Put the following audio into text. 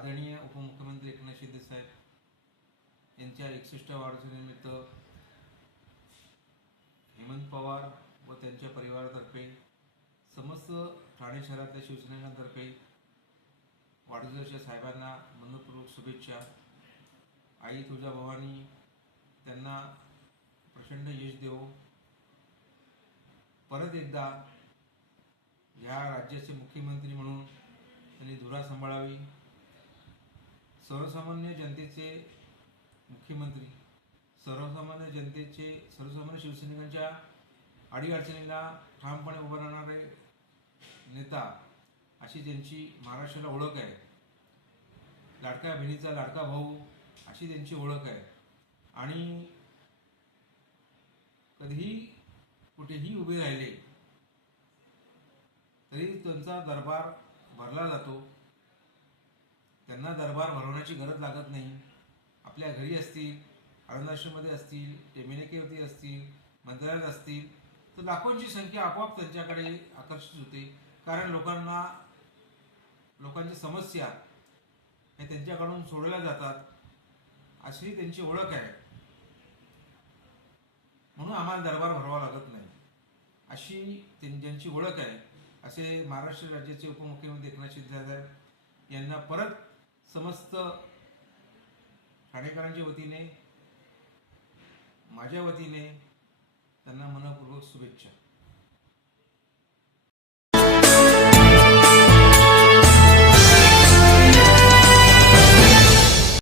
आदरणीय उपमुख्यमंत्री एकनाथ शिंदे साहेब यांच्या एकसष्ट वाढदिवसानिमित्त हेमंत पवार व त्यांच्या परिवारातर्फे समस्त ठाणे शहरातल्या शिवसैनिकांतर्फे वाढदिवसाच्या साहेबांना मनपूर्वक शुभेच्छा. आई तुझ्या भवानी त्यांना प्रचंड यश देव. परत एकदा ह्या राज्याचे मुख्यमंत्री म्हणून त्यांनी धुरा सांभाळावी. सर्वसामान्य जनतेचे मुख्यमंत्री सर्वसामान्य जनतेचे सर्वसामान्य शिवसैनिकांच्या अडीअडचणीला ठामपणे उभं राहणारे नेता अशी त्यांची महाराष्ट्राला ओळख आहे लाडक्या बहिणीचा लाडका भाऊ अशी त्यांची ओळख आहे. आणि कधीही कुठेही उभे राहिले तरी त्यांचा दरबार भरला जातो. त्यांना दरबार भरवण्याची गरज लागत नाही. आपल्या घरी असतील आनंदाश्रममध्ये असतील टेमिनेकेवरती असतील मंदिरात असतील तर लाखोंची संख्या आपोआप त्यांच्याकडे आकर्षित होते. कारण लोकांना लोकांच्या समस्या हे त्यांच्याकडून सोडवल्या जातात. अशी त्यांची ओळख आहे. म्हणून आम्हाला दरबार भरवा लागत नाही. अशी त्यां- ज्यांची ओळख आहे असे महाराष्ट्र राज्याचे उपमुख्यमंत्री एकनाथ शिंदे यांना परत समस्त ठाणेकरांच्या वतीने माझ्या वतीने त्यांना मनपूर्वक शुभेच्छा.